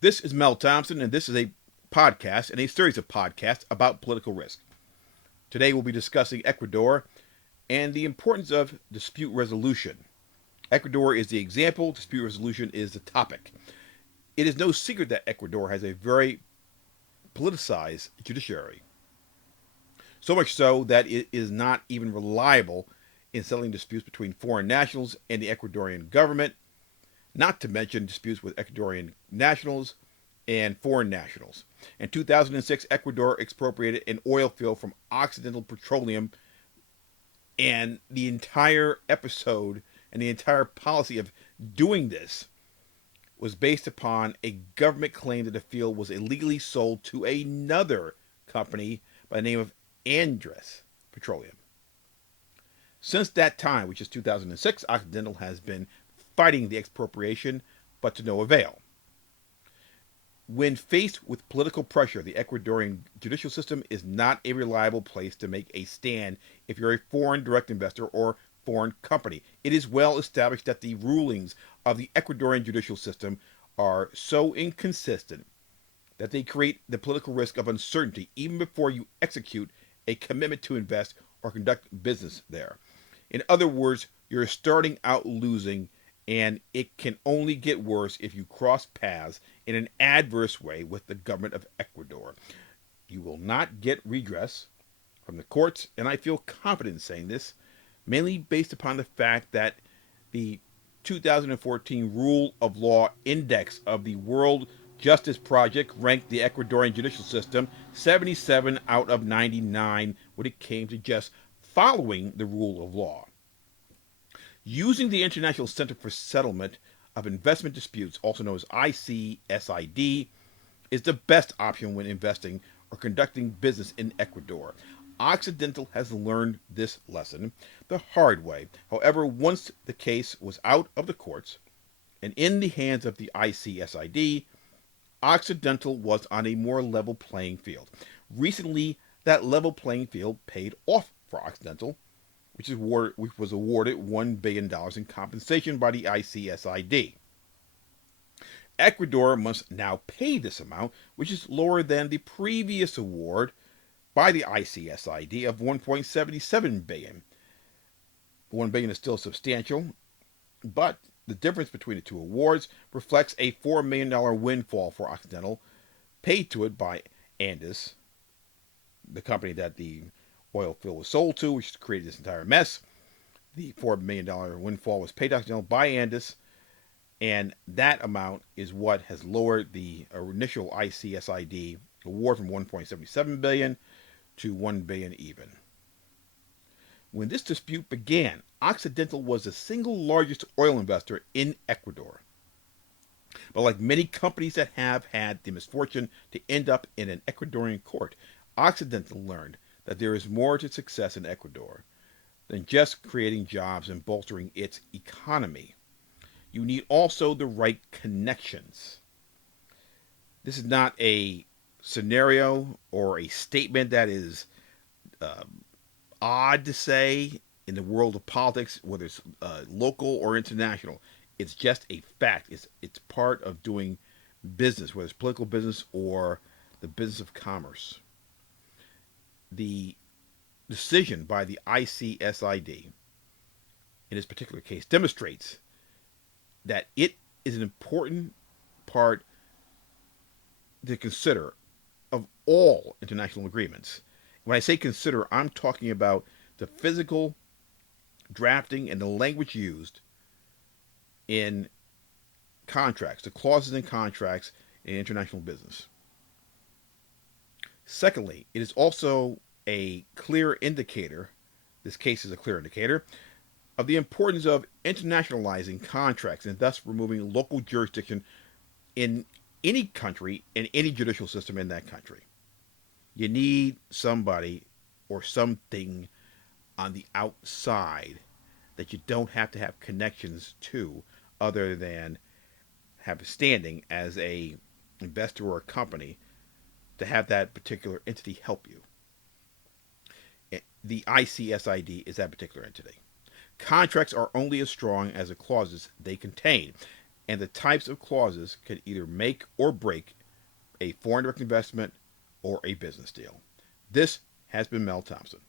This is Mel Thompson, and this is a podcast and a series of podcasts about political risk. Today, we'll be discussing Ecuador and the importance of dispute resolution. Ecuador is the example, dispute resolution is the topic. It is no secret that Ecuador has a very politicized judiciary, so much so that it is not even reliable in settling disputes between foreign nationals and the Ecuadorian government, not to mention disputes with Ecuadorian nationals and foreign nationals. In 2006, Ecuador expropriated an oil field from Occidental Petroleum, and the entire episode and the entire policy of doing this was based upon a government claim that the field was illegally sold to another company by the name of Andres Petroleum. Since that time, which is 2006, Occidental has been fighting the expropriation, but to no avail. When faced with political pressure, the Ecuadorian judicial system is not a reliable place to make a stand if you're a foreign direct investor or foreign company. It is well established that the rulings of the Ecuadorian judicial system are so inconsistent that they create the political risk of uncertainty even before you execute a commitment to invest or conduct business there. In other words, you're starting out losing, and it can only get worse if you cross paths in an adverse way with the government of Ecuador. You will not get redress from the courts, and I feel confident in saying this, mainly based upon the fact that the 2014 Rule of Law Index of the World Justice Project ranked the Ecuadorian judicial system 77 out of 99 when it came to just following the rule of law. Using the International Center for Settlement of Investment Disputes, also known as ICSID, is the best option when investing or conducting business in Ecuador. Occidental has learned this lesson the hard way. However, once the case was out of the courts and in the hands of the ICSID, Occidental was on a more level playing field. Recently, that level playing field paid off for Occidental, which was awarded $1 billion in compensation by the ICSID. Ecuador must now pay this amount, which is lower than the previous award by the ICSID of 1.77 billion. 1 billion is still substantial, but the difference between the two awards reflects a $4 million windfall for Occidental paid to it by Andes, the company that the oil field was sold to, which created this entire mess. The $4 million windfall was paid to Occidental by Andes, and that amount is what has lowered the initial ICSID award from 1.77 billion to 1 billion even. When this dispute began, Occidental was the single largest oil investor in Ecuador. But like many companies that have had the misfortune to end up in an Ecuadorian court, Occidental learned that there is more to success in Ecuador than just creating jobs and bolstering its economy. You need also the right connections. This is not a scenario or a statement that is uh, odd to say in the world of politics, whether it's local or international. It's just a fact. It's part of doing business, whether it's political business or the business of commerce. The decision by the ICSID in this particular case demonstrates that it is an important part to consider of all international agreements. When I say consider, I'm talking about the physical drafting and the language used in contracts, the clauses in contracts in international business. Secondly, it is also a clear indicator, this case is a clear indicator, of the importance of internationalizing contracts and thus removing local jurisdiction in any country and any judicial system in that country. You need somebody or something on the outside that you don't have to have connections to other than have a standing as a investor or a company to have that particular entity help you. The ICSID is that particular entity. Contracts are only as strong as the clauses they contain. and the types of clauses can either make or break a foreign direct investment or a business deal. This has been Mel Thompson.